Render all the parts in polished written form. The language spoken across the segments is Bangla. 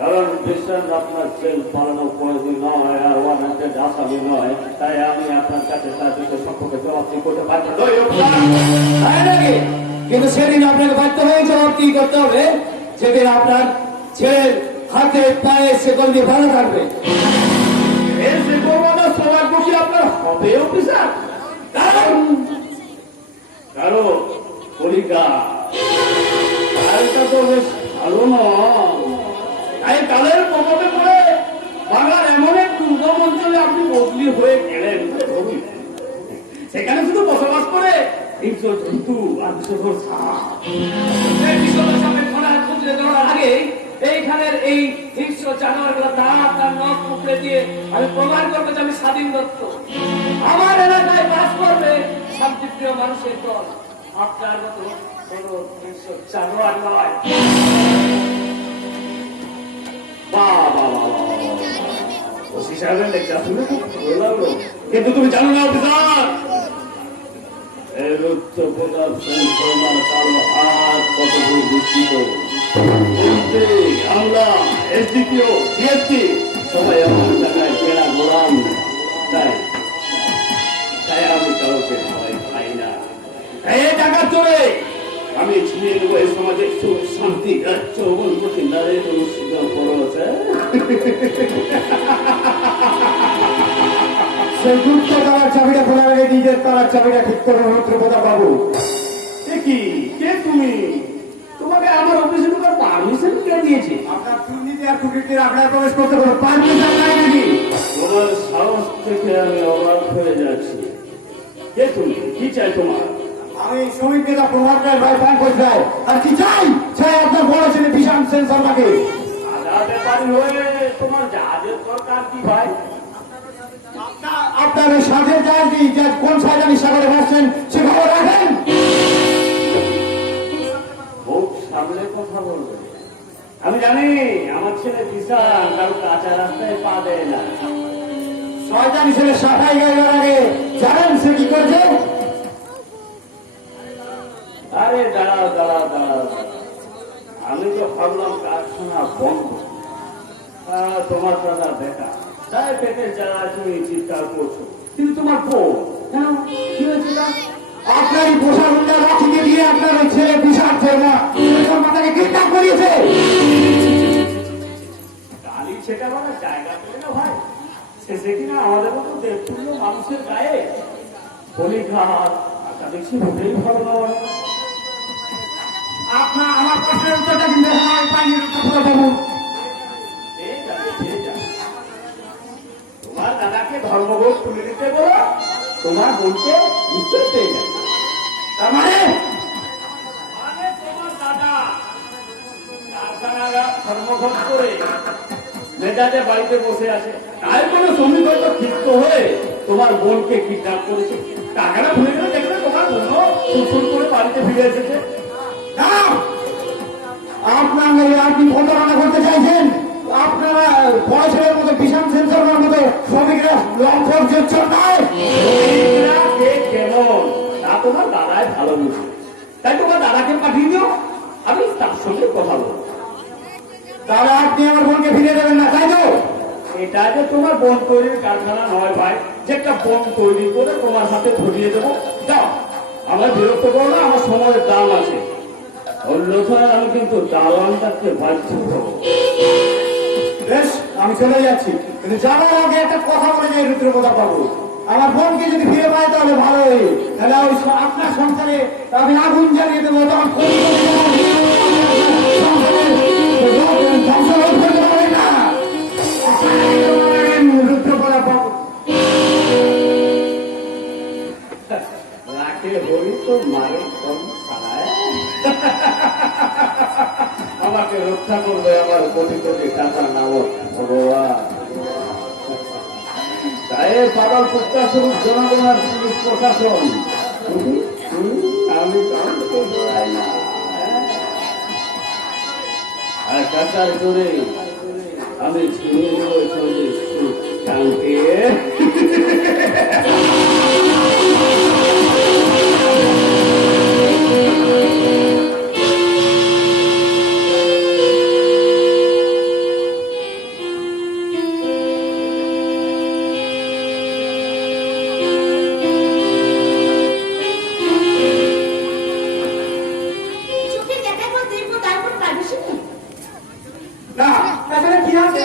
কারণ বিশ্বাস আপনার জেল পালানো কোনোদিন নয় আর ওয়ারেন্টেড আসামি নয়, তাই আমি আপনার কাছে তার বিষয় সম্পর্কে জবাবদি করতে পারছি নাকি? কিন্তু সেদিন আপনাকে বাধ্য হয়ে জবাবদি করতে হবে যেদিন আপনার ছেলের হাতে পায়ে সেকল দিয়ে ভালো থাকবে। এই যে করবো সবার বসে আপনার হবে অফিসার, কারণ পরীক্ষা তো বেশ ভালো নয়। কালের প্রভাবে পড়ে বাংলার এমন এক দুর্গম অঞ্চলে আপনি বদলি হয়ে গেলেন, সেখানে শুধু বসবাস করে হিংস্র জন্তু আর বিষধর আগে এইখানের এই হিংস্র জানোয়ারগুলো দাঁত আর নখ টুকরে দিয়ে আমি প্রমাণ করবো যে আমি স্বাধীন দত্ত। আমার এলাকায় বাস করবে শান্তিপ্রিয় মানুষের দল, আপনার মতো কোন হিংস্র জানোয়ার নয়। কিন্তু তুমি জানো না অফিসার, এর উচ্চ প্রতাপ সেন কারো হাত কত দূর বিস্তৃত। আমরা এসডিপিও ডিএসপি সবাই আমার জায়গায় কেনা গোলাম, তাই তাই আমি কাউকে ভয় খাই না। এই টাকা চলে আমি ছিনিয়ে নেবো এই সমাজে সুখ শান্তি চিন্তাদের অনুষ্ঠিত করেছে। সেই দুঃখে তার চাবিটা খোলা রেখে নিজের তার চাবিটা ঠিক করে রুদ্রপ্রতাপ বাবু। কি কে তুমি? তোমাকে আমার অফিসে ঢোকার পারমিশন কে দিয়েছে? আপনার দুর্নীতি আর কুকীর্তির আখড়ায় প্রবেশ করতে কোনো পারমিশন নাই নাকি? তোমার সাহস থেকে আমি অবাক হয়ে যাচ্ছি। কে তুমি? কি চাই তোমার? আমি শ্রমিক নেতা প্রভাকরের ভাই পঙ্কজ রায়। আর কি চাই? চাই আপনার বড় ছেলে বিশাল সেন শর্মাকে। আধা ব্যাপারী হয়ে তোমার জাহাজের দরকার কি ভাই? আপনার ওই সাজের জাহাজ কোন সাজানি সাগরে ভাসছেন সে খবর রাখেন? খুব সামনে কথা বলবে। আমি জানি আমার ছেলে বিশাল কারো কাঁচা রাস্তায় পা দেয় না। শয়তানি ছেলে সাফাই গাইবার আগে জানেন সে কি করছে? আরে দাঁড়াও দাঁড়াও দাঁড়াও, আমি তো ভাবলাম কারখানা বন্ধ, তোমার দাদা বেটা তাই পেটের জ্বালা তুমি চিৎকার করছো, কিন্তু তোমার বউ কেন কি হয়েছিল? আপনারই পোষা গুন্ডা রাখিকে দিয়ে আপনার ওই ছেলে বিশাল শর্মা মাতাকে কিডন্যাপ করিয়েছে। গালি সেটা বলার জায়গা করে না ভাই, শেষে কিনা আমাদের মতো দেবতুল্য মানুষের গায়ে বলিঘাট আঁকা দেখছি মোটেই ভালো নয়। আপনার আমার প্রশ্নের উত্তরটা কিন্তু আমি পাইনি রুদ্রপ্রতাপ বাবু। তোমার দাদাকে ধর্মঘট তুলে দিতে বলো, তোমার বোনকে নিশ্চয় পেয়ে যাবে। তার মানে তোমার দাদা কারখানারা ধর্মঘট করে মেজাজে বাড়িতে বসে আছে, তাই কোনো শ্রমিক হয়তো ক্ষিপ্ত হয়ে তোমার বোনকে কিডন্যাপ করেছে। টাকাটা ভুলে গেলে দেখবে তোমার বোনও সুর করে বাড়িতে ফিরে এসেছে। আপনার আপনি প্রতারণা করতে চাইছেন? আপনারা বয়সের মতো বিশাল সেন্সর মতো শ্রমিকরা লম্ফর জোচ্ছর নয়। কেমন তা তোমার দাদাই ভালো বুঝে, তাই তোমার দাদাকে পাঠিয়ে দিও, আমি তার সঙ্গে কথা বলবো। তাহলে আপনি আমার বোনকে ফিরে দেবেন না, তাই তো? এটা যে তোমার বোন তৈরির কারখানা নয় ভাই, যে একটা বোন তৈরি করে তোমার হাতে ধরিয়ে দেবো। যাও, আমার বিরক্ত করো না, আমার সময়ের দাম আছে, অন্যথায় আমি কিন্তু দালানটাকে বাধ্য হবো। বেশ, আমি চলে যাচ্ছি, কিন্তু যাওয়ার আগে একটা কথা বলে যাই রুদ্রপ্রতাপ বাবু। আমার বোনকে যদি ফিরে পাই তাহলে ভালোই, তাহলে ওই আপনার সংসারে আমি আগুন জ্বালিয়ে দেবো, তখন রুদ্রপ্রতাপ বাবু রাখে হরি তো মারে কম ছাড়ায়। আমাকে রক্ষা করবে আমার কোটি কোটি টাকা নামক ভগবান। তাই পাগল প্রত্যাশরূপ জনগণ আর পুলিশ প্রশাসন আমি না আর টাকার জোরে আমি ছিনিয়ে দেবো চলে সুখ শান্তি।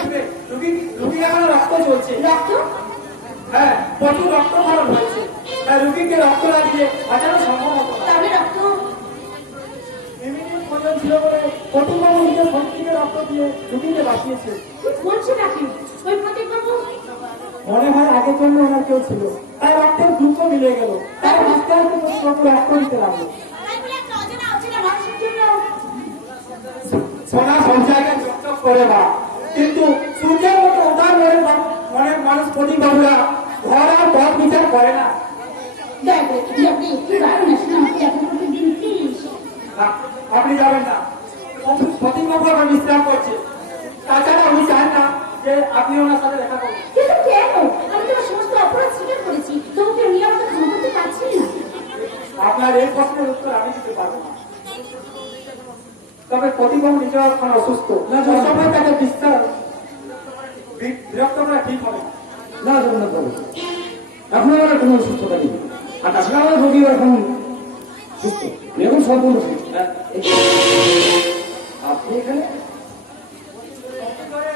দেখবে রুগী এখন রক্ত চলছে। রক্ত? হ্যাঁ, প্রচুর রক্ত খরচ হয়েছে। তাই রুগীকে রক্ত লাগছে বাঁচানো সম্ভব হতো না। তাহলে রক্ত ইমিডিয়েট প্রয়োজন ছিল বলে প্রতিবাবু নিজের শক্তিকে রক্ত দিয়ে রুগীকে বাঁচিয়েছে। বলছে নাকি ওই প্রতীকবাবু? মনে হয় আগের জন্য ওনার কেউ ছিল, তাই রক্তের গ্রুপও মিলে গেল। তাই আস্তে আস্তে প্রতিবাবু রক্ত দিতে লাগলো। তাই বলে একটা অচেনা অচেনা মানুষের জন্য সোনা সংসারকে চকচক করে বা, কিন্তু সূর্যের মতো উদার মনের মানুষ প্রতিবাবুরা ঘর আর পথ বিচার করে না। দয়া করে তুমি আপনি একটু দাঁড়ান আসুন, আমাকে এখন প্রতিদিন প্লিজ। না, আপনি যাবেন না। প্রতিবাবু আমার বিশ্রাম করছে। তাছাড়া আমি চাই না যে আপনি ওনার সাথে দেখা করুন। কিন্তু কেন? আমি তোমার সমস্ত অপরাধ স্বীকার করেছি, তবু কেউ নিয়ে আমাকে ক্ষমা করতে পারছি না। আপনার এই প্রশ্নের উত্তর আমি দিতে পারবো না। তবে প্রতিবাবু নিজে এখন অসুস্থ, সময় তাকে বিরক্ত করা ঠিক হবে না। না জগন্নাথ বাবু, এখন আমার কোনো সুস্থতা নেই। আর তাছাড়া আমার রোগী এখন সুস্থ, এখন সম্পূর্ণ সুস্থ। আপনি এখানে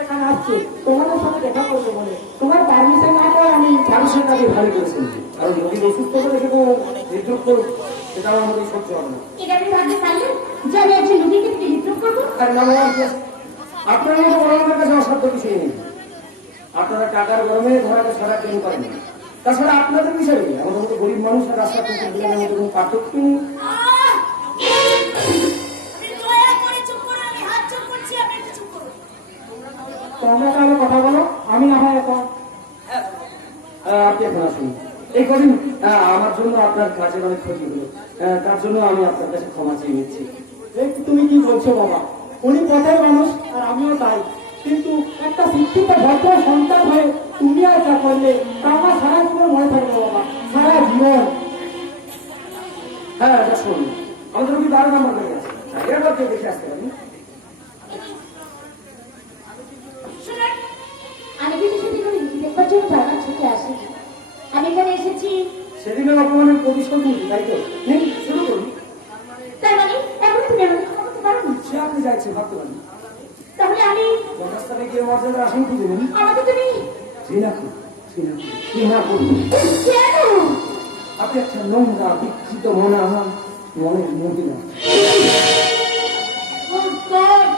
এখানে আসছে তোমাদের সাথে দেখা করতে বলে। তোমার পারমিশন না করে আমি পারমিশন কাজে ভালো করেছেন, কারণ রোগীর অসুস্থ করে দেখে হৃদরোগ করুক, সেটাও আমাদের সহ্য হবে না। এটা আপনি ভাবতে পারলেন যে আমি একজন রোগীকে থেকে হৃদরোগ করবো? আর না আপনার মতো বড় লোকের কাছে অসাধ্য কিছুই নেই। আপনারা টাকার গরমে ধরাকে ছড়া কেন করেন না। তাছাড়া আপনাদের বিষয়ে আমাদের মতো গরিব মানুষ আর রাস্তা থেকে বিলানের মতো কোনো পার্থক্য নেই। আপনি দয়া করে চুপ করুন, আমি হাত জোড় করছি, আপনি একটু চুপ করুন। তোমরা তাহলে কথা বলো, আমি না হয় এখন আপনি এখন আসুন। এই কদিন আমার জন্য আপনার কাজের অনেক ক্ষতি হলো, তার জন্য আমি আপনার কাছে ক্ষমা চেয়ে নিচ্ছি। তুমি কি বলছো বাবা? উনি পথের মানুষ আর আমিও তাই, কিন্তু একটা শিক্ষিত ভদ্র সন্তান হয়ে তুমি আর যা করলে তা আমার সারা জীবন মনে থাকবে বাবা, সারা জীবন। হ্যাঁ শুনুন, আমাদের রোগী 12 নম্বর হয়ে গেছে, এরপর কেউ দেখে আসতে পারেন। শুনুন, আমি কিন্তু সেদিন ওই রুগী দেখবার জন্য বারবার ছুটে আসি। আমি এখানে এসেছি, সেদিনের অপমানের প্রতিশোধ নিন, তাই তো? নিন, শুরু করুন। তার মানে এখন তুমি আমাকে ক্ষমা করতে পারো না? সে আপনি যাচ্ছেন ভাবতে পারেন। তাহলে আমি যথাস্থানে গিয়ে মর্যাদার আসন খুঁজে নিন। আমাকে তুমি ঘৃণা করুন, ঘৃণা করুন। কেন? আপনি একটা নোংরা বিকৃত মনে মনের মহিলা। Oh God!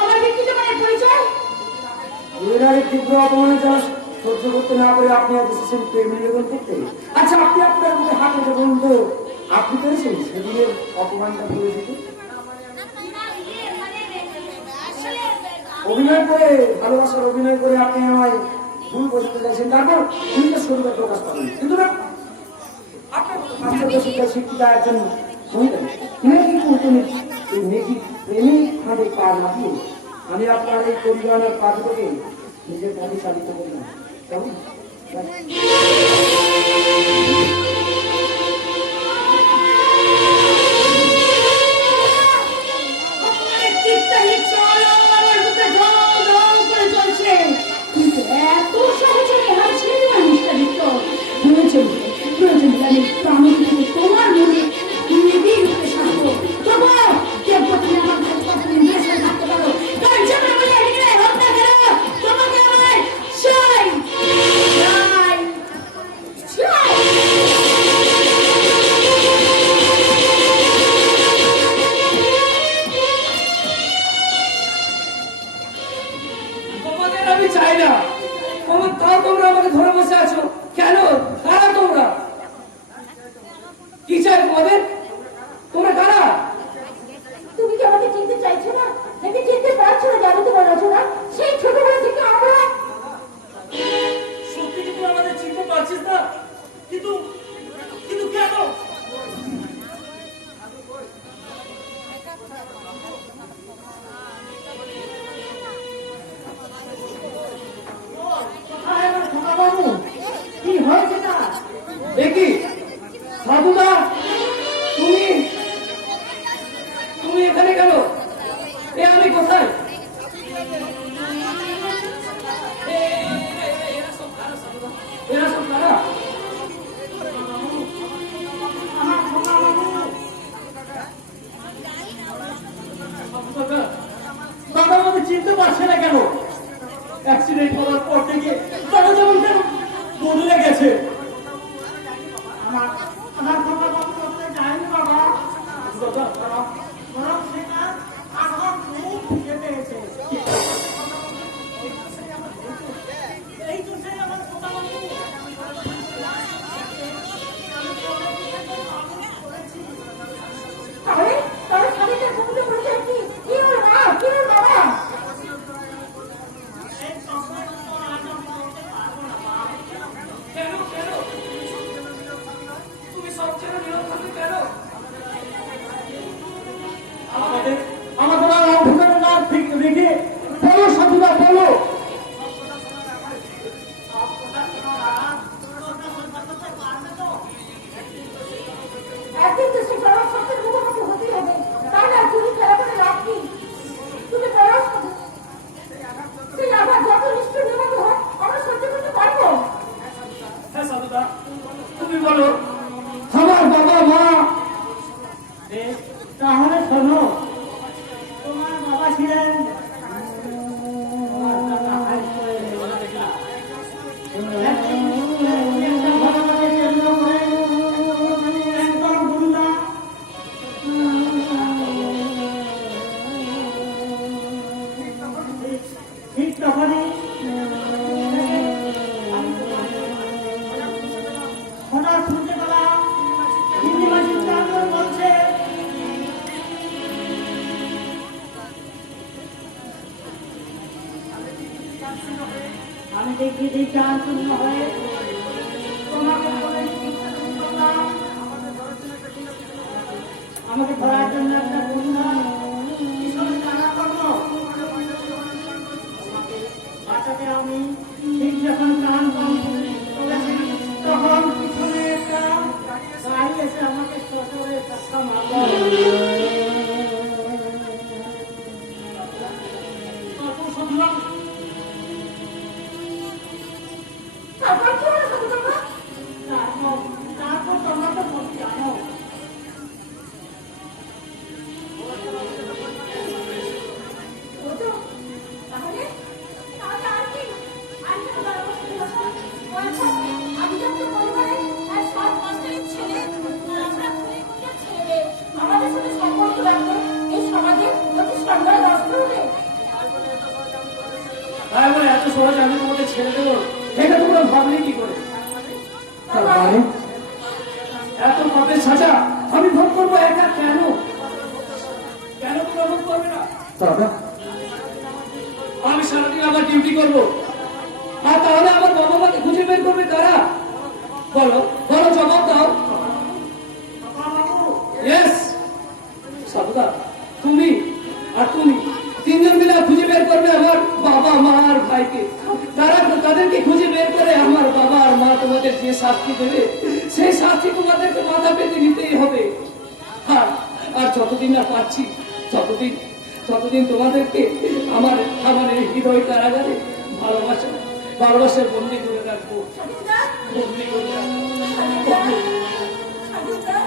আমার বিকৃত মনের পরিচয়? রোজগারের তীব্র অপমানে যারা সহ্য করতে না পারে আপনি আজ এসেছেন প্রেম নিবেদন করতে। আচ্ছা, আপনি আপনার মধ্যে হাতে বলুন তো, আপনি পেরেছেন সেদিনের অপমানটা ভুলে যেতে? অভিনয় করে, ভালোবাসার অভিনয় করে আপনি আমায় ভুল বোঝাতে চাইছেন, তারপর নিজের শরীরে প্রকাশ করেন। কিন্তু না, আপনার পাশ্চাত্য শিক্ষা শিক্ষিতা একজন মহিলা মেয়েকে কূটনীতি, এই মেয়েটি প্রেমিক ভাবে পা না দিয়ে আমি আপনার এই পরিবারের কাজটাকে নিজের পথে চালিত করলাম। কেমন? এত সহজে হার ছেড়ে মানুষটা দিত প্রয়োজন প্রয়োজন জানি আমি তোমার মনে নিবিড় রূপে শান্ত তবু দেখবো তুমি আমার ভাই কথা নিয়ে থাকতে পারো তার জন্য আমি এদিকে হত্যা করো তোমাকে আমার চাই চাই চাই। তোমাদের আমি চাই না, তাও তোমরা আমাকে ধরে বসে আছো কেন? কারা তোমরা? কি চাই তোমাদের? তোমরা কারা? তুমি কি আমাকে চিনতে চাইছো না নাকি চিনতে পারছো না? জানো তোমার রচনা সেই ছোটবেলা থেকে আমরা সত্যি কি তুই আমাদের চিনতে পারছিস না? কিন্তু কিন্তু কেন? কি হয়েছে না? দেখি সাধুদা, তুমি তুমি এখানে কেন? এ আমি কোথায়? এরা সব কারা? দাদা আমাকে চিনতে পারছে না কেন? অ্যাক্সিডেন্ট হওয়ার পর থেকে তারা যেমন কেন বদলে গেছে। আমার আমার বাবা বাবা করতে যায়নি বাবা, দাদা, বরং সেটা এখন খুব খিদে পেয়েছে। এই তো সেই আমার ছোট বাবু। তাহলে তাহলে স্বামীটা ঘুমতে পড়েছে কি কি ওর মা কি ওর বাবা এই তখন তো আজ আমি বলতে পারবো না মা। কেন কেন তুমি সব ছেড়ে নীরব থাকলে কেন? আমাদের আমাদের আর অন্ধকারে না ঠিক রেখে বলো সাধুরা বলো। একদিন তো সে বড় সত্যের মুখোমুখি হতেই হবে, তাই না? তুমি খেলা করে লাভ কি? তুমি বড় সাধু, সেই আবার যত নিষ্ঠুর নির্মম হয় আমরা সহ্য করতে পারবো? হ্যাঁ সাধুদা, তুমি বলো। আমার বাবা মা বেশ, তাহলে শোনো, তোমার বাবা ছিলেন একটা ঘটনাকে কেন্দ্র করে একদম গুন্ডা। ঠিক তখনই হঠাৎ শুনতে পেলাম হিন্দি চিন্তান্তর বলছে আমি দেখি চিন্তান্তূর্ণ হয়ে তোমাকে বলে করলাম, আমাকে ধরার জন্য একটা গুন্ডা টানা করলো। বাঁচাতে আমি ঠিক যখন কান পান করেছি তখন পিছনে একটা গাড়ি এসে আমাকে সজোরে ধাক্কা মারলো। তারপর শুনলাম তারপর কি হলো সাধু বাবা? তারপর তোমরা তো জানো ও তো তাহলে তাহলে আর কি? আর কি হবে আমার সাথে কথা? বলছো আমি যত পরিবারে আর সব মাস্টারের ছেলে আমরা খুলে খুলে ছেলে আমাদের সাথে সম্পর্ক রাখলে এই সমাজে অতি সম্মান নষ্ট হবে। তাই বলে এত সহজে আমি তোমাকে ছেড়ে দেবো, এটা তোমরা ভাবলে কি করে? তারপরে এত পাপের সাজা আমি ভোগ করবো একা কেন? কেন তোমরা ভোগ করবে না? দাদা আমি সারাদিন আমার ডিউটি করবো, আর তাহলে আমার বাবা মাকে খুঁজে বের করবে কারা? বলো বলো, জবাব দাও। ইয়েস সাধুদা, তুমি আর তুমি তিনজন মিলে খুঁজে বের করবে আমার বাবা মা আর ভাইকে। তাদেরকে খুঁজে বের করে আমার বাবা আর মা তোমাদের যে শাস্তি দেবে সেই শাস্তি তোমাদেরকে মাথা পেতে নিতেই হবে। আর যতদিন না পাচ্ছি ততদিন তোমাদেরকে আমার আমার এই হৃদয় কারাগারে ভালোবাসার বন্দি করে রাখবো, সাধুদা বন্দি করে রাখবো। সাধুদা সাধুদা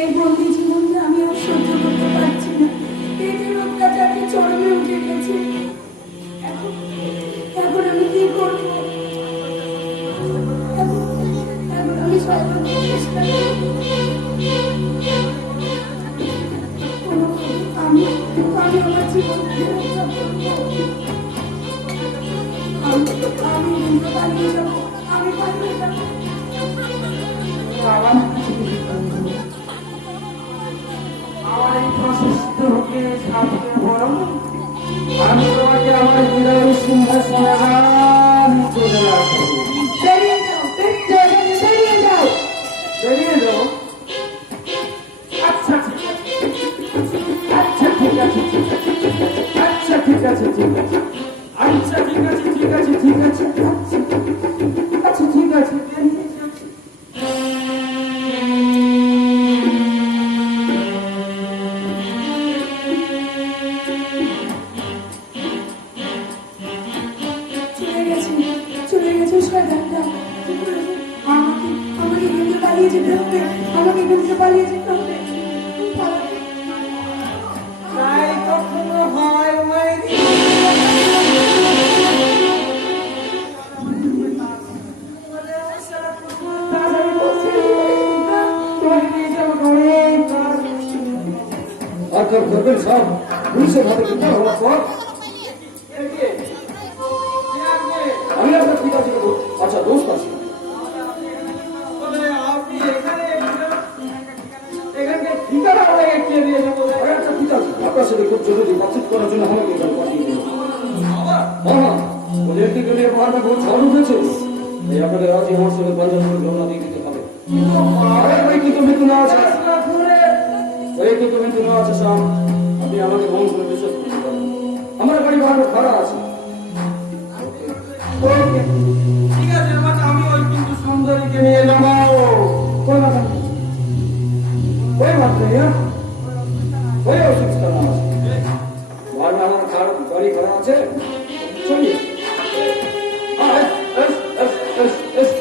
এই বন্দি জীবনটা আমি আর সহ্য করতে পারছি না। পেটের অত্যাচারে চরমে উঠে গেছে। এখন আমি কি করবো? এখন আমি সর্বোচ্চ চেষ্টা করবো। আমি আমার জীবনকে রক্ষা করবো। আমি পালিয়ে যাবো, আমি পালিয়ে যাবো। আমার এই প্রশস্ত হকে সামনে বরং আমি তোমাকে আমার হৃদয় সিংহাসনে রানী করে রাখবো। বেরিয়ে যাও, বেরিয়ে যাও। বেরিয়ে যাও। আচ্ছা ঠিক আছে, আচ্ছা ঠিক আছে, আচ্ছা ঠিক আছে, ঠিক আছে, আচ্ছা ঠিক আছে, ঠিক আছে, ঠিক আছে, আচ্ছা ঠিক আছে, বেরিয়ে যাচ্ছি। চলে গেছে। বিষয় একটা কি করবো? আমাকে আমাকে এখান থেকে পালিয়ে যেতে হবে, আমাকে এখান থেকে পালিয়ে যেতে হবে। তাই কখনো হয় মায়েরি। তাড়াতাড়ি বলছি, তোমাকে নিয়ে যাবো অনেক কাজ। আচ্ছা ধরবেন সব পুলিশের হাতে কিন্তু হওয়ার পর আমি আপনার পিতা থেকে আচ্ছা দোস্ত আছি। আপনি এখানে এখানকার ঠিকানা আমাকে কে দিয়ে যাবো? একটা পিতা আপনার সাথে খুব জরুরি বাতচিত করার জন্য আমাকে এখানে পাঠিয়ে দিন। হ্যাঁ ওদের কি গেলে বারবার বহুত ঝড় উঠেছে। এই আপনাদের আজ আমার সাথে পঞ্চাশ করে রওনা দিয়ে দিতে হবে। আরে কিন্তু মৃত্যু না আছে, এই কিন্তু মৃত্যু না আছে সাম। আপনি আমাকে ভ্রমণ করে বিশ্বাস করতে পারেন। আমার গাড়ি ভাড়া ভাড়া আছে। ঠিক আছে এবার আমি ওই কিন্তু সুন্দরীকে নিয়ে যাবো। कोई बात नहीं, कोई बात नहीं है, कोई आवश्यकता ना है। बाहर में हमारा गाड़ी खड़ा है, चलिए। हाँ, एस।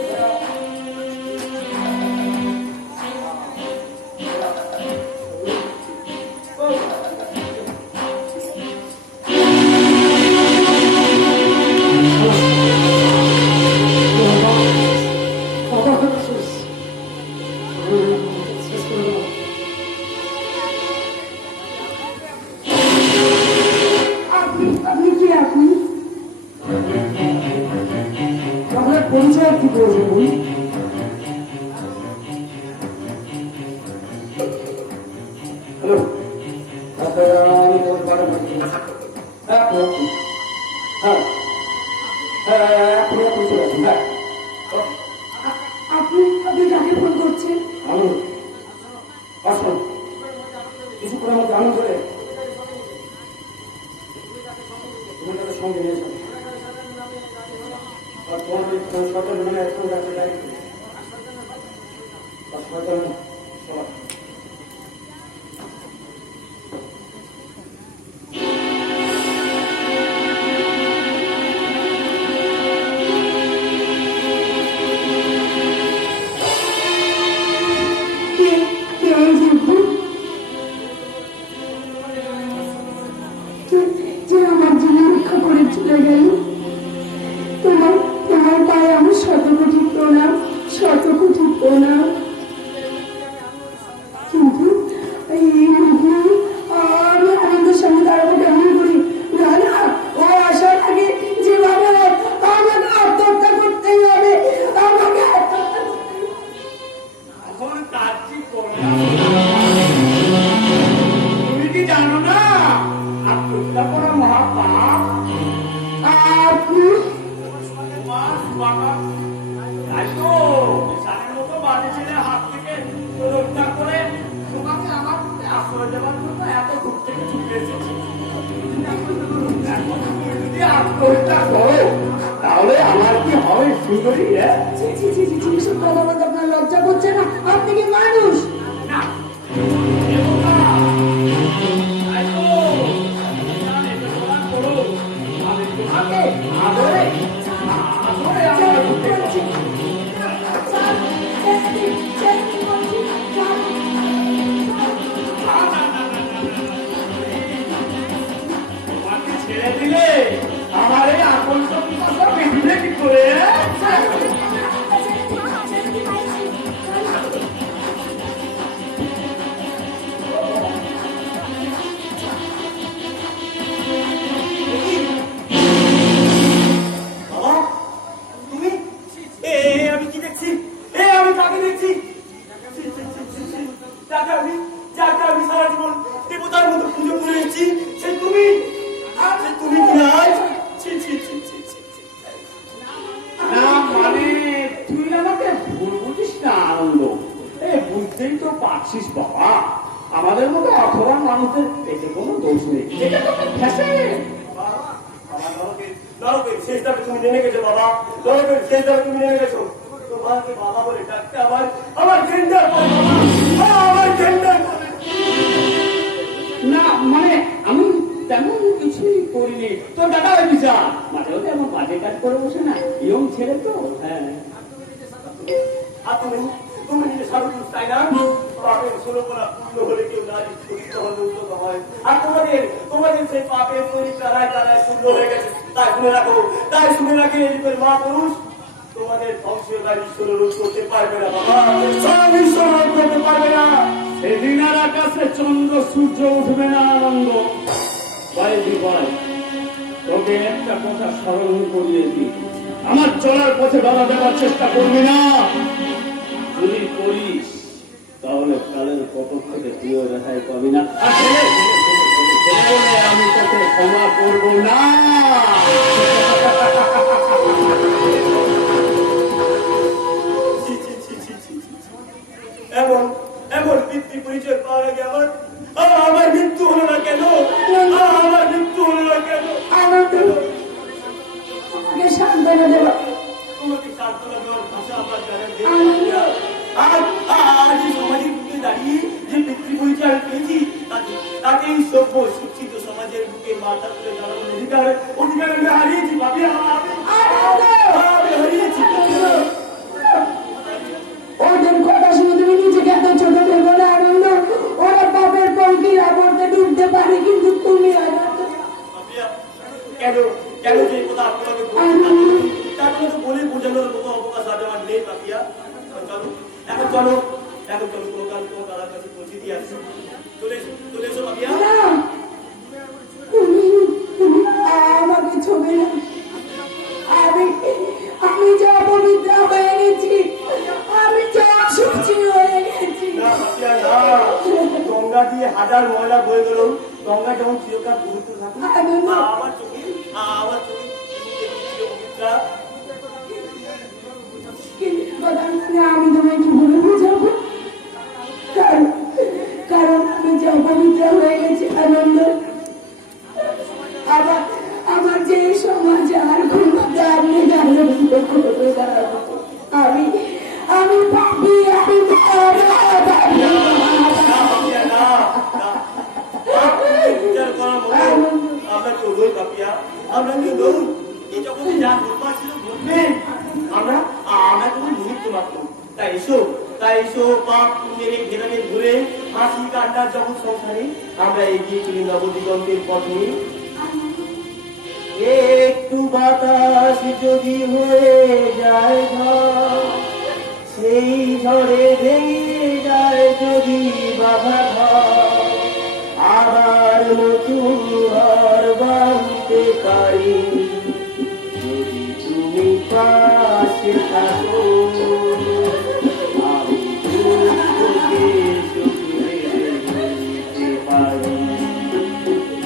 আপনি কি আপনি? আপনার পরিচয় কি প্রয়োজন বলি? হ্যালো, আমি তোমার বাড়ি পাঠিয়ে আপনি চলে আসুন। হ্যাঁ আপনি কাকে ফোন করছেন? আমি আসুন কিছুক্ষণের মধ্যে আমি করে তোমার কাছে সঙ্গে নিয়ে যাবো। আর তোমার ওই সরকার মানে এখন যাচ্ছে দায়িত্ব আর সরকার সবাই যে আমার জীবন রক্ষা করে চলে গেল, তোমার তোমার পায়ে আমার শত কোটি প্রণাম, শত কোটি প্রণাম। কিন্তু এই মুখে আমি আমাদের সঙ্গে দাঁড়াবো কেমন করি? না না, ও আসার আগে যেভাবে আমাকে আত্মহত্যা করতেই হবে, আমাকে আত্মহত্যা করতে হবে। এখন কাজ কি করলাম? তুমি কি জানো না আত্মহত্যা করা মহাপাপ? আপনি তাই তো বিশালের মতো বাজে ছেলের হাত থেকে রক্ষা করে তোমাকে আমার মধ্যে আশ্রয় দেওয়ার জন্য এত দূর থেকে ছুটে এসেছি। এখন তুমি যদি আত্মহত্যা করো তাহলে আমার কি হবে সুন্দরী? ছি ছি ছি ছি ছি, এসব কথা বলতে আপনার লজ্জা করছে না? আপনি কি মানুষ? না এরকম না। তাই তো বিশাল এত প্রদান করো আমি তোমাকে আদরে আদরে আমার বুকে বলছি। স্যার, ছেড়ে দিন, বলছি। স্যার, তোমাকে ছেড়ে দিলে আমার এই আকর্ষ পিপাসা মিটবে কি করে? স্যার, ছেড়ে দিন, ছেড়ে দিন, বলছি। বাবা তুমি আমি কি দেখছি? আমি কাকে দেখছি? যাকে আমি সারা জীবন দেবতার মতো পুজো করে এসেছি, সে তুমি কি নাই? না মানে তুই আমাকে ভুল বুঝিস না আনন্দ। বুঝতেই তো পারছিস বাবা, আমাদের মতো অথবা মানুষের এতে কোনো দোষ নেই। এটা তো ফ্যাশন। নরকের শেষ দাবে তুমি নেমে গেছো বাবা, নরকের শেষ দাবে তুমি নেমে গেছো। তোমাকে বাবা বলে ডাকতে আমার গেন্ডার করে বাবা, আমার গেন্ডার করে। না মানে আমি তেমন কিছুই করিনি। তোর দাদা ওই বিশাল মাঝে মধ্যে এমন বাজে কাজ করে বসে না, ইয়ং ছেলে তো, হ্যাঁ। আর তুমি তুমি নিজে সারুপুরুষ, তাই না? পাপের ষোলকোনা পূর্ণ হলে কেউ নারী পবিত্র হলে উন্নত হয়। আর তোমাদের সেই পাপের তৈরি তারায় পূর্ণ হয়ে গেছে। তাই শুনে রাখো, এই যুগের মা পুরুষ তোমাদের ধ্বংসের গাড়ি ঈশ্বর রোধ করতে পারবে না বাবা, সব ঈশ্বর রোধ করতে পারবে না। সেদিন আর আকাশে চন্দ্র সূর্য উঠবে না আনন্দ। বাইরে ভাই, তোকে একটা কথা স্মরণ করিয়ে দিই, আমার চলার পথে বাধা দেওয়ার চেষ্টা করবি না। যদি করিস তাহলে কালের কতক থেকে তুইও রেহাই পাবি না। আমি তোকে ক্ষমা করবো না। এমন পিতৃ পরিচয় পাওয়ার আগে আমার মৃত্যু হলো না কেন? আমার মৃত্যু হলো না কেন? আমাকে সান্ত্বনা দেব। তোমাকে সান্ত্বনা দেওয়ার ভাষা আমার জানা নেই। আনন্দ। আজ এই সমাজের বুকে দাঁড়িয়ে যে পিতৃ পরিচয় পেয়েছি, তাকেই সভ্য শিক্ষিত সমাজের বুকে মাথা তুলে দাঁড়ানোর অধিকার আমি হারিয়েছি। ভাবি আমি হারিয়েছি। ওদের কথা শুনে তুমি নিজেকে এত ছোট ভেবো না আনন্দ। ওরা পাপের পঙ্কির আবর্তে ডুবতে পারে, কিন্তু তুমি আনন্দ। কেন যে কথা আপনাকে বলছি, তারপরে তো বলে বোঝানোর মতো অবকাশ আজ আমার নেই। পাপিয়া, এখন চলো কোনো কাল তোমার দাদার কাছে পৌঁছে দিয়ে আসছো। চলে এসো পাপিয়া। না, তুমি আমাকে ছবি না। আমি যা পবিত্র হয়ে গেছি, আমি যা সূচি হয়ে গেছি। না পাপিয়া, না। গঙ্গা দিয়ে হাজার ময়লা বয়ে গেল, গঙ্গা যেমন চিরকাল পবিত্র থাকে, আমার চোখে পবিত্রা। আমি তোমায় কি বলে বুঝাবো? কারণ আমি যা পবিত্র হয়ে গেছি আনন্দ। আমার যে সমাজ আর ক্ষমতা আপনি জানেন, আমি পাপি, আমি আমরা কি লোক এই জগতে যা ঘটবার ছিল ঘটবে, আমরা কোনো নিমিত্ত মাত্র। তাই এসো পাপ পুণ্যের ঘেরাকে ঘুরে হাসি কান্নার যখন সংসারে আমরা এগিয়ে চলি নবদিগন্তের পথে। একটু বাতাস যদি হয়ে যায় ঝড়, সেই ঝড়ে ভেঙে যায় যদি বাধা ঘর, আবার নতুন ঘর বাঁধতে পারি যদি তুমি পাশে থাকো। আমি দুঃখকে সুখে নিতে পারি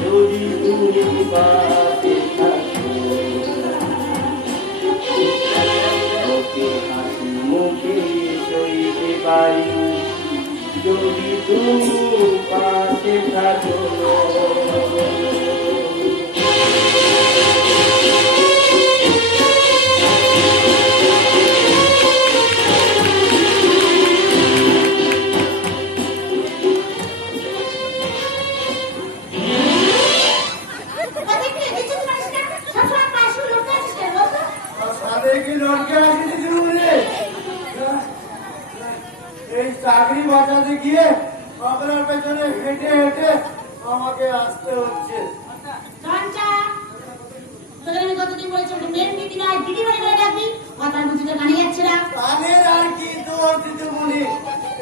যদি তুমি পাশে থাকো। ওকে হাসি মুখে সইতে পারি যদি তুমি পাশে থাকো। এই চাকরি বাঁচাতে গিয়ে আপনার পেছনে হেঁটে হেঁটে আমাকে আসতে হচ্ছে। আর কি দোষ দিতে বলি,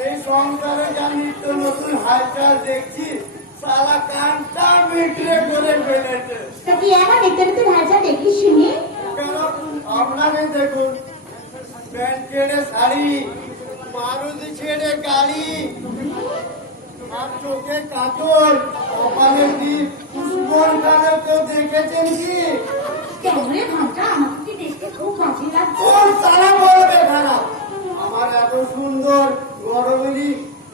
এই সংসারে যা নিত্য নতুন হালচাল দেখছি, সারা কানটা মিটরে করে ফেলেছে। আপনাকে দেখুন, প্যান্ট ছেড়ে শাড়ি, মারুতি ছেড়ে গাড়ি, আর চোখে কাজল, কপালে দ্বীপ, পুষ্পর কানে তো দেখেছেন কি? তারা বলবে খারাপ। আমার এত সুন্দর গরমেরই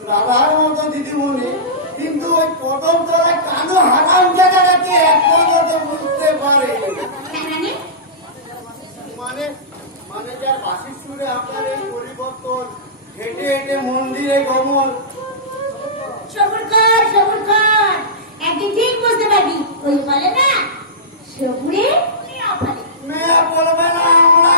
রাধার মতো দিদিমণি, কিন্তু ওই কদম তলায় কানো হারাম জায়গাটাকে এখনো তো বুঝতে পারে। মানে যা বাসির সুরে আপনার এই পরিবর্তন, হেঁটে হেঁটে মন্দিরে গমন। একদিন ঠিক বুঝতে পারবি, ওই বলে না সবুরে মেয়া বলবে না, আমরা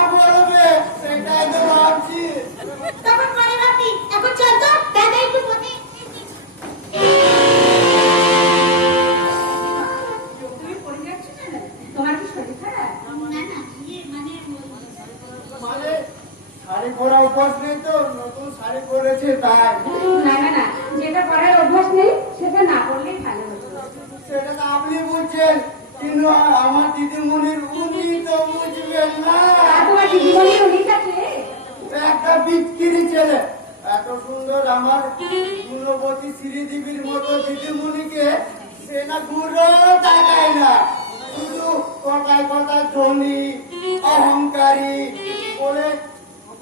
শাড়ি পরা অভ্যাস নেই তো, নতুন শাড়ি পরেছে তাই। না না না, যেটা করার অভ্যাস নেই সেটা না করলেই ভালো হতো। সেটা তো আপনি বুঝছেন, কিন্তু আমার দিদিমণির উনি তো বুঝবেন না। আর তোমার দিদিমণি উনি কাছে একটা বিক্রি ছেলে, এত সুন্দর আমার গুণবতী শ্রীদেবীর মতো দিদিমণিকে সে না গুঁড়ো তাকায় না, শুধু কথায় কথায় ধনী অহংকারী বলে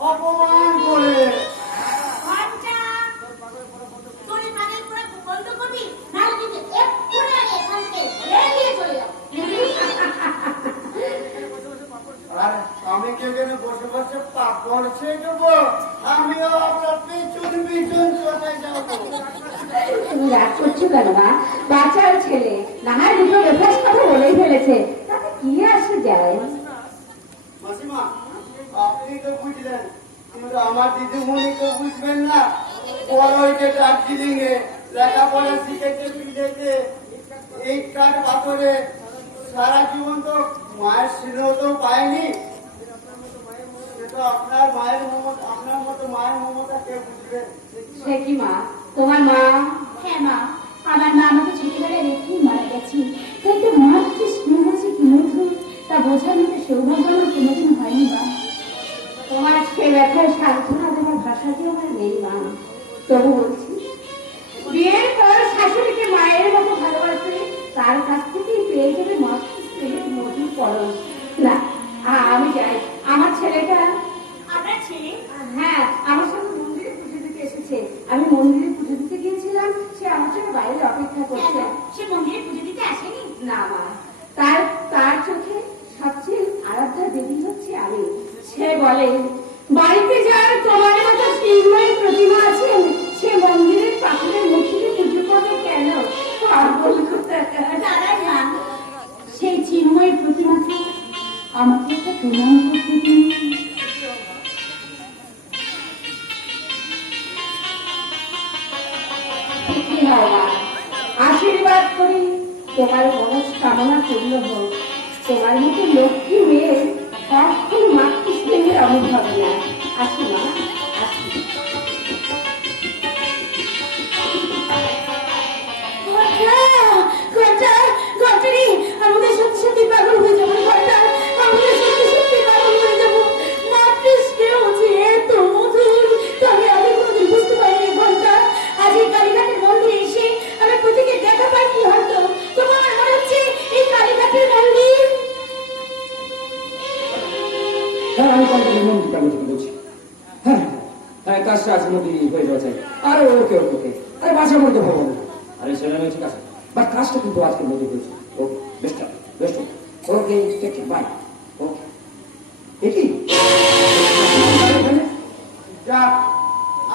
অপমান করে। ঘন্টা তোর মানের পুরো বন্ধ করবি, নাহলে কিন্তু এক্ষুনি আমি এখান থেকে বেরিয়ে নিয়ে চলে যাবো। আর আমি যেখানে বসে বসে পাপড় ছেঁকবো, আমিও আপনার পিছন পিছন চলে যাবো। তুমি রাগ করছো কেন মা? বাচ্চার ছেলে, না হয় দুটো বেফাস কথা বলেই ফেলেছে, তাতে কি আসে যায়? মাসিমা, আপনি তো বুঝলেন, কিন্তু আমার দিদিমণি তো বুঝবেন না। পড়াইতে দার্জিলিং এ লেখাপড়া শিখেছে বিদেশে, এই কাঠ পাথরে সারা জীবন তো মায়ের স্নেহ তো পায়নি। সে তো আপনার মায়ের মমতা, আপনার মতো মায়ের মমতা কে বুঝবে? সে কি মা, তোমার মা? হ্যাঁ মা, আমার মা আমাকে ছোটবেলায় রেখেই মারা গেছে, কিন্তু মার যে স্নেহ যে কি মধুর তা বোঝার মতো সৌভাগ্য আমার কোনোদিন হয়নি মা। তোমার সে ব্যথায় সান্ত্বনা দেওয়ার ভাষা কি আমার নেই মা। তবু বলছি, বিয়ের পর শাশুড়িকে মায়ের মতো ভালোবাসবে, তার কাছ থেকেই পেয়ে যাবে মাতৃ স্নেহের মধুর পরশ। না, আমি যাই। আমার ছেলেটা, আপনার ছেলে? হ্যাঁ, আমার সঙ্গে মন্দিরে পুজো দিতে এসেছে। আমি মন্দিরে পুজো দিতে গিয়েছিলাম, সে আমার জন্য বাইরে অপেক্ষা করছে। সে মন্দিরে পুজো দিতে আসেনি? না মা, তার তার চোখে সবচেয়ে আরাধ্যা দেবী হচ্ছে আমি। সে বলে, বাড়িতে যার তোমার মতো চিন্ময়ের প্রতিমা আছেন, সে মন্দিরের পাথরের মূর্তিতে পুজো করবে কেন? পাগল কোথাকার। দাঁড়ান মা, সেই চিন্ময়ের প্রতিমাকে আমাকে একটা প্রণাম করতে দিন। কি হয় মা, আশীর্বাদ করি তোমার মনস্কামনা পূর্ণ হোক। তোমার মতো লক্ষ্মী মেয়ে কখনো মাতৃস্নেহের অভাব হবে না। আসি মা, আসি। আমাদের সত্যি সত্যি পাগল হয়ে যাবো। ঘন্টা, আমাদের সত্যি সত্যি পাগল হয়ে যাবো। মাতৃস্নেহ যে এত মধুর তা আমি কোনোদিন বুঝতে পারিনি। ঘন্টা, আজ এই কালীঘাটের মন্দিরে এসে আমি প্রতিকে দেখা পাই কি হয়তো তোমার মনে হচ্ছে এই কালীঘাটের মন্দির। হ্যাঁ, আমি কন্ট্রোলের মন্দিরটা বলছি। হ্যাঁ হ্যাঁ, কাজটা আছে নদী হয়ে যাওয়া চাই। আরে ওকে ওকে ওকে, আরে বাঁচার মধ্যে ভাবো না। আরে সেটা নয়, ঠিক আছে, বাট কাজটা কিন্তু আজকের মধ্যে হয়েছে। Okay, best best, okay, take care, bye. Okay, দেখি যাক,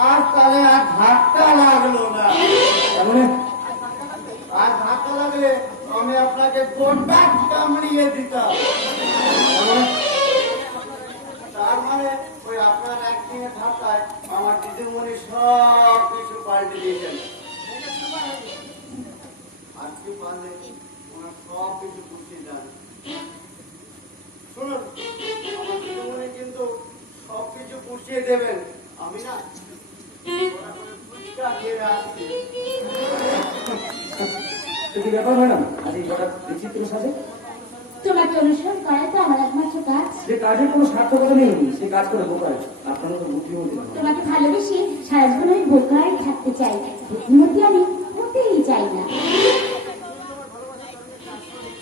আজ তাহলে আর ধাক্কা লাগলো না। মানে আর ধাক্কা লাগলে আমি আপনাকে গোটা কামড়িয়ে দিতাম। তার মানে ওই আপনার একদিনের ধাক্কায় আমার দিদিমণি সব কিছু পাল্টে দিয়েছেন। আজকে পারলে ওনার সব কিছু গুছিয়ে যান। শুনুন, আমার দিদিমণি কিন্তু সব কিছু গুছিয়ে দেবেন। আমি না ওরা করে ফুচকা খেয়ে আসছি। কি ব্যাপার ম্যাডাম, আজ এই হঠাৎ বিচিত্র সাজে? তোমাকে অনুসরণ করা তো আমার একমাত্র কাজ। যে কাজের কোনো সার্থকতা নেই, সে কাজ করে বোকায়। আপনার তো বুদ্ধিমতী না। তোমাকে ভালোবেসে সারা জীবন আমি বোকায় থাকতে চাই, বুদ্ধিমতী আমি হতেই চাই না।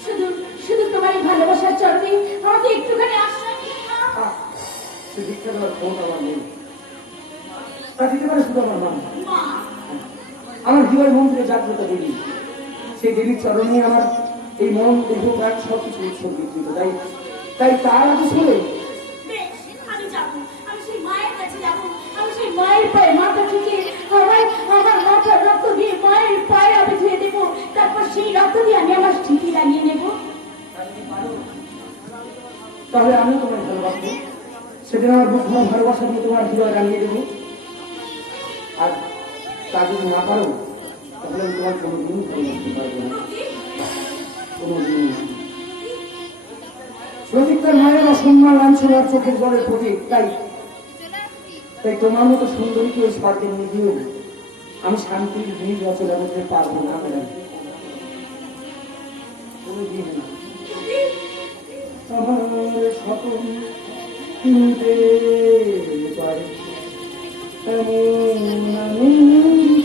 শুধু শুধু তোমার এই ভালোবাসার চরণে আমাকে একটুখানি আশ্রয় দিয়ে দাও। সে দীক্ষা দেওয়ার ক্ষমতা আমার নেই। তা দিতে পারে শুধু আমার মা। মা, আমার হৃদয় মন্দিরে জাগ্রত দেবী, সেই দেবীর চরণে আমার এই মন দেহ প্রাণ সবকিছু উৎসর্গীকৃত। তাই তাই তার আগে শুনে বেশ, আমি যাবো। আমি সেই মায়ের কাছে যাবো। আমি সেই মায়ের পায়ে মাথা ঠুকে আমার মাথার রক্ত দিয়ে মায়ের পায়ে আমি ধুয়ে দেবো। তারপর সেই রক্ত দিয়ে আমি আমার স্মৃতি লাগিয়ে নেবো। তাহলে আমিও তোমায় ভালোবাসবো। সেদিন আমার বুক ভরা ভালোবাসা দিয়ে তোমার হৃদয় রাঙিয়ে দেবো। আর তা যদি না পারো, তাহলে আমি তোমার কোনোদিন ভালোবাসতে পারবো না, কোনোদিন। প্রতীক তার মায়ের অসম্মান লাঞ্ছনার চোখের জলের প্রতীক। তাই তাই তোমার মতো সুন্দরীকে ওই স্বর্গে নিয়ে দিও না। আমি শান্তির ভিড় রচনা করতে পারবো না ম্যাডাম, তুমি দিও না। আমার স্বপ্ন কিনতে পারে এমন আমি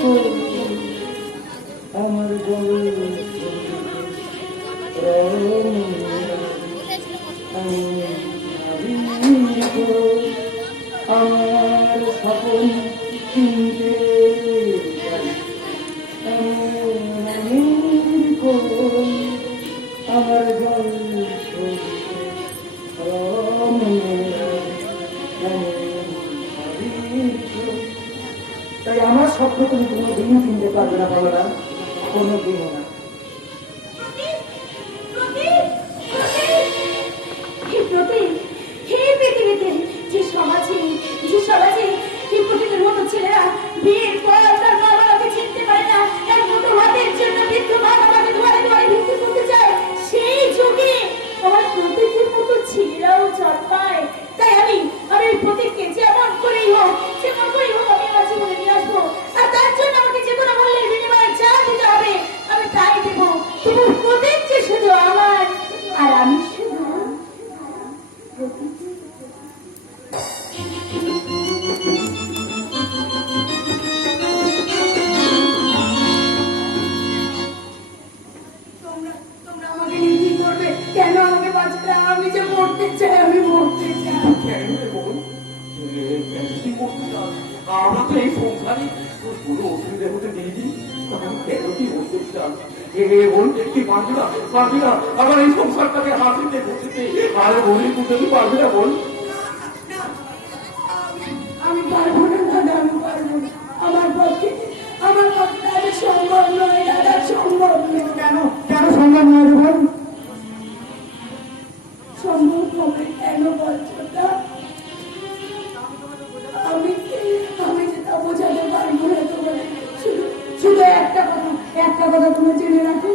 করব, আমার জল আমার স্বপ্ন কিনতে পারে এমন আমি করব, আমার জল তাই আমার স্বপ্ন তুমি কোনো দিন কিনতে পারবে না বলরা, কোনো দিনও না। এই প্রতীকের মতো ছেলেরা বিয়ের পর তার মা বাবাকে চিনতে পারে না, এক মতো ভাতের জন্য বৃদ্ধ মা বাবাকে দুয়ারে দুয়ারে ভিক্ষে করতে চায়, সেই যুগে আমার প্রতীকের মতো ছেলেরাও জন্মায়। তাই আমি ওই প্রতীককে যেমন করেই হোক আমি আমার জীবনে নিয়ে আসবো, আর তার জন্য আমাকে যে কোনো মূল্যের বিনিময়ে যা দিতে হবে আমি তাই দেবো। কিন্তু প্রতীক যে শুধু আমার, আর আমি শুধু তোমরা আমাকে নিয়ে কি করবে? কেন আমাকে বাঁচাতে? আমি যে মরতে চাই, আমি মরতে চাই। আমরা তো এই সংসারে কোনো অসুবিধা হতে দিইনি, কেন কি বলতে চান? কি পারবি না আমার এই সংসারটাকে হাসিতে বসিতে আর বলি বুঝতে পারবি না বল? আমি পারবো না দাদা, আমি পারবো না। আমার পক্ষে দাদা সম্ভব নয়, দাদা সম্ভব নয়। কেন কেন সম্ভব নয় রে ভাই? সম্ভব হবে কেন বলছো না? আমি যেটা বোঝাতে পারবো না তোমার। শুধু একটা কথা তুমি জেনে রাখো,